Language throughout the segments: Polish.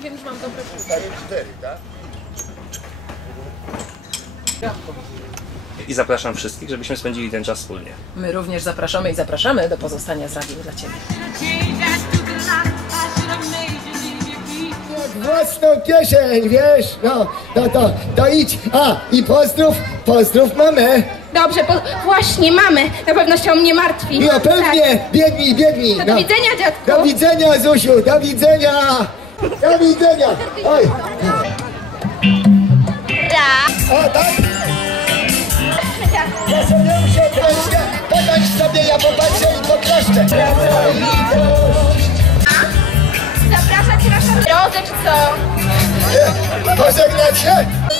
i wiem, że mam dobre. Daję cztery, tak? I zapraszam wszystkich, żebyśmy spędzili ten czas wspólnie. My również zapraszamy i zapraszamy do pozostania z radią dla Ciebie. własną kieszeń, wiesz, no, no to, to idź, a, i pozdrów, pozdrów mamę, Dobrze, po, właśnie mamy. Na pewno się o mnie martwi. no pewnie, biegnij, biegnij, Tak. Do no. widzenia, dziadku. Do widzenia, Zusiu, do widzenia, do widzenia, oj, o, tak? Ja sobie usiądę, podać sobie, ja popatrzę i poklaszczę. Zapraszać naszą drodze, czy co? Pożegnać się,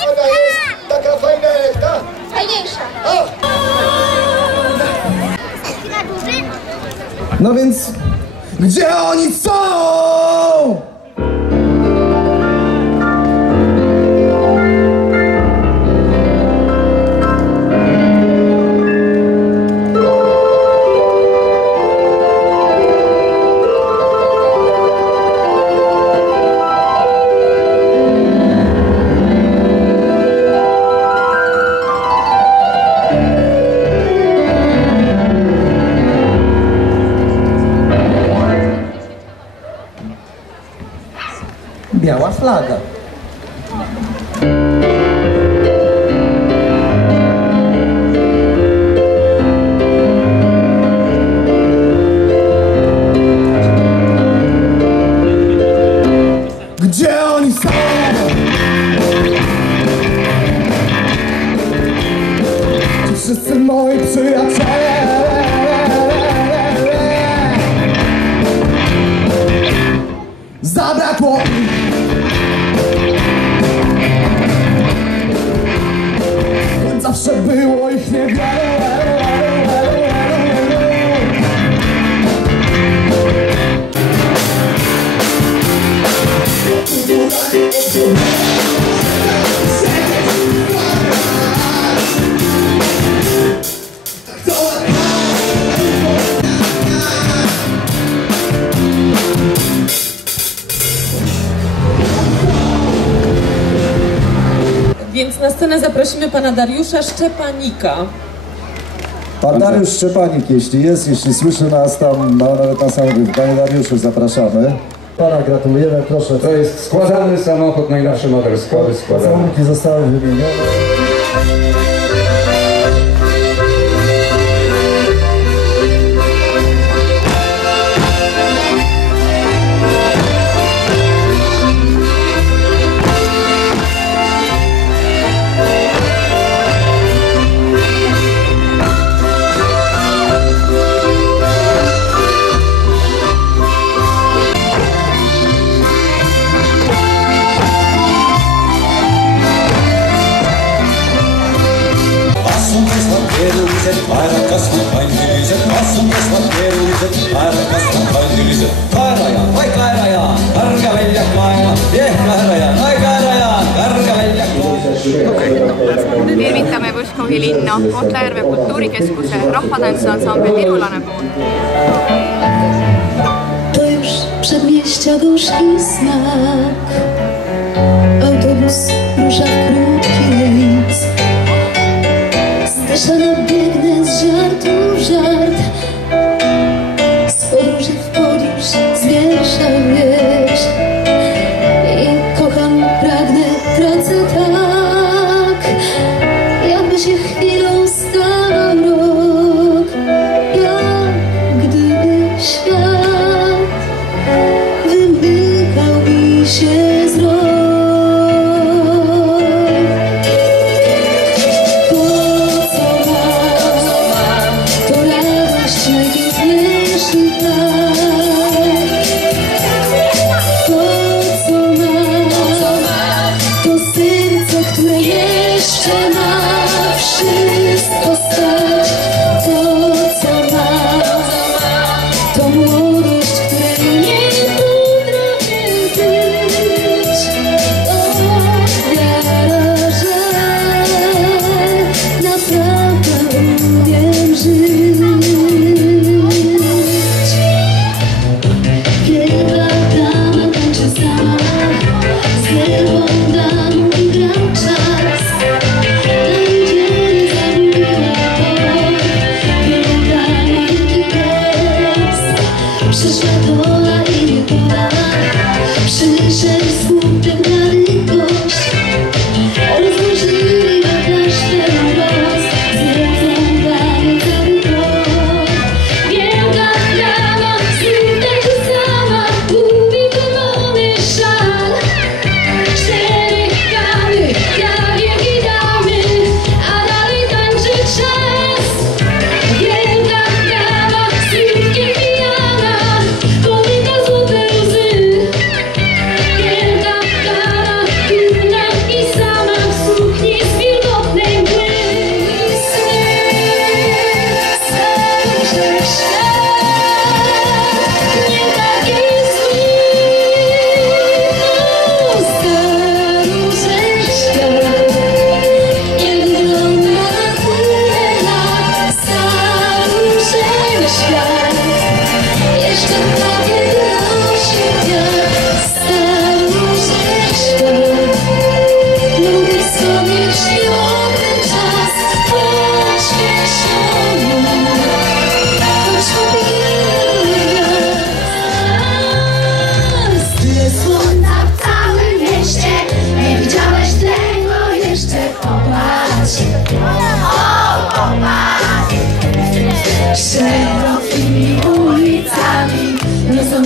ona jest taka fajna jak ta, Fajniejsza. o. No więc, gdzie oni są? Flaga. Gdzie oni są? Wszyscy moi przyjaciele Zabrakło zaprosimy pana Dariusza Szczepanika. Pan Dariusz Szczepanik, jeśli jest, jeśli słyszy nas tam, ma nawet na samym Panie Dariuszu, zapraszamy. Pana gratulujemy, proszę. To jest składany samochód, najnowszy model Skody składany. Pocałunki zostały wymienione. On painilliset. Asunkesvat edulliset, lairakas on painilliset. Kairaja, vai kairaja, karga velja maailma. Jeh, kairaja, vai kairaja, karga Võškovi linna Kohtla-Järve kultuurikeskuse rahvatantsuansambel Virulane poolt. To już przedmieścia gorzki smak Autobus rusza w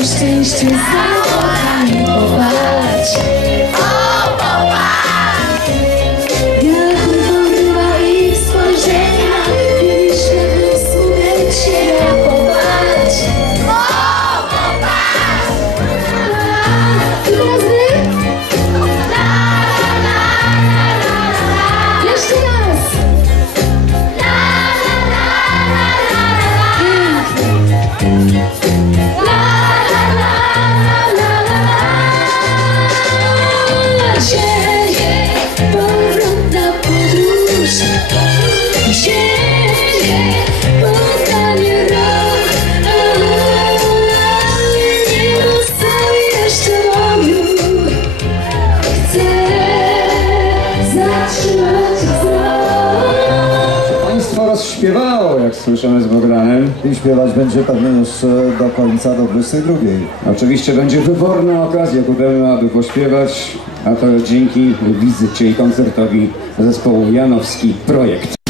szczęście za okami Popatrz słyszymy z Bogdanem. I śpiewać będzie pewnie jeszcze do końca, do 22. Oczywiście będzie wyborna okazja ku temu, aby pośpiewać, a to dzięki wizycie i koncertowi zespołu Janowski Projekt.